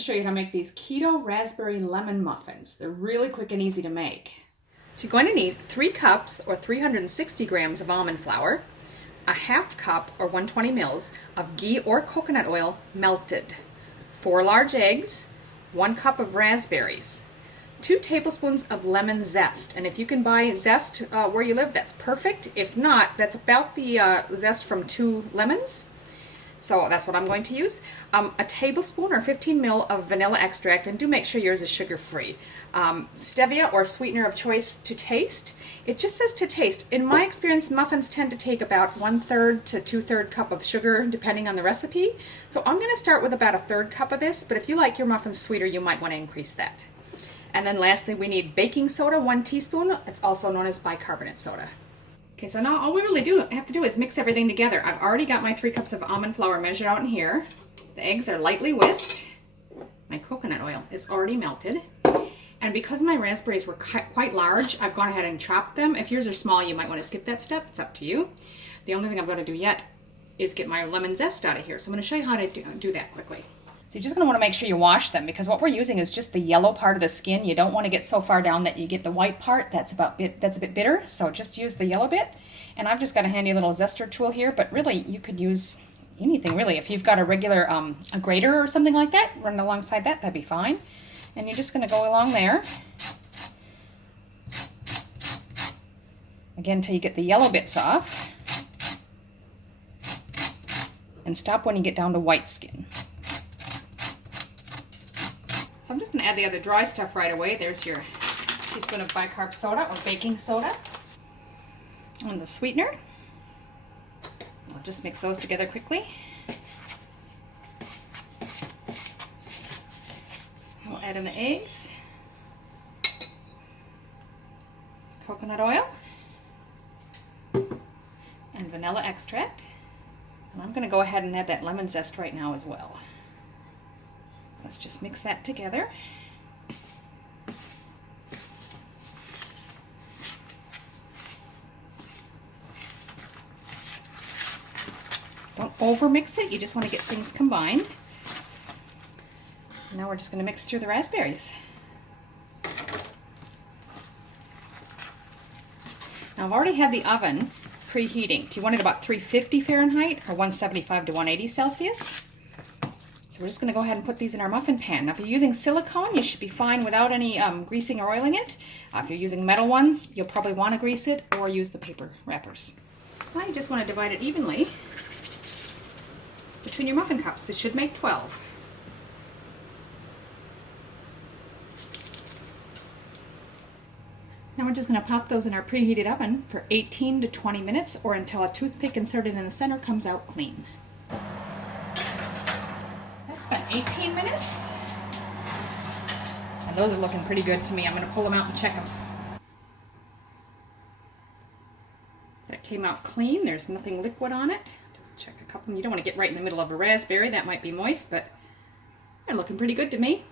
to show you how to make these keto raspberry lemon muffins. They're really quick and easy to make. So you're going to need 3 cups or 360 grams of almond flour, a half cup or 120 mils of ghee or coconut oil melted, 4 large eggs, 1 cup of raspberries, 2 tablespoons of lemon zest. And if you can buy zest where you live, that's perfect. If not, that's about the zest from 2 lemons. So that's what I'm going to use. A tablespoon or 15 ml of vanilla extract, and do make sure yours is sugar-free. Stevia or sweetener of choice to taste. It just says to taste. In my experience, muffins tend to take about 1/3 to 2/3 cup of sugar, depending on the recipe. So I'm going to start with about a 1/3 cup of this, but if you like your muffins sweeter, you might want to increase that. And then lastly, we need baking soda, 1 teaspoon. It's also known as bicarbonate soda. Okay, so now all we really have to do is mix everything together. I've already got my 3 cups of almond flour measured out in here. The eggs are lightly whisked. My coconut oil is already melted. And because my raspberries were quite large, I've gone ahead and chopped them. If yours are small, you might want to skip that step. It's up to you. The only thing I'm going to do yet is get my lemon zest out of here. So I'm going to show you how to do that quickly. So you're just going to want to make sure you wash them, because what we're using is just the yellow part of the skin. You don't want to get so far down that you get the white part. That's a bit bitter, so just use the yellow bit. And I've just got a handy little zester tool here, but really you could use anything really. If you've got a regular a grater or something like that, run alongside that, that'd be fine. And you're just going to go along there. Again, until you get the yellow bits off. And stop when you get down to white skin. So I'm just going to add the other dry stuff right away. There's your teaspoon of bicarb soda or baking soda and the sweetener. I'll just mix those together quickly. We'll add in the eggs, coconut oil, and vanilla extract. And I'm going to go ahead and add that lemon zest right now as well. Let's just mix that together. Don't over mix it, you just want to get things combined. Now we're just going to mix through the raspberries. Now I've already had the oven preheating. Do you want it about 350 Fahrenheit or 175 to 180 Celsius? We're just going to go ahead and put these in our muffin pan. Now if you're using silicone, you should be fine without any greasing or oiling it. If you're using metal ones, you'll probably want to grease it or use the paper wrappers. So now you just want to divide it evenly between your muffin cups. It should make 12. Now we're just going to pop those in our preheated oven for 18 to 20 minutes, or until a toothpick inserted in the center comes out clean. Been 18 minutes, and those are looking pretty good to me. I'm going to pull them out and check them. That came out clean. There's nothing liquid on it. Just check a couple. You don't want to get right in the middle of a raspberry. That might be moist, but they're looking pretty good to me.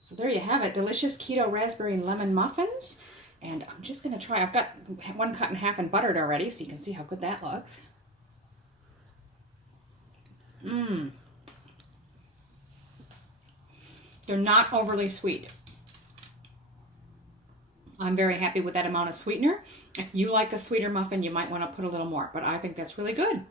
So there you have it, delicious keto raspberry lemon muffins. And I'm just going to try. I've got one cut in half and buttered already, so you can see how good that looks. They're not overly sweet. I'm very happy with that amount of sweetener. If you like a sweeter muffin, you might want to put a little more, but I think that's really good.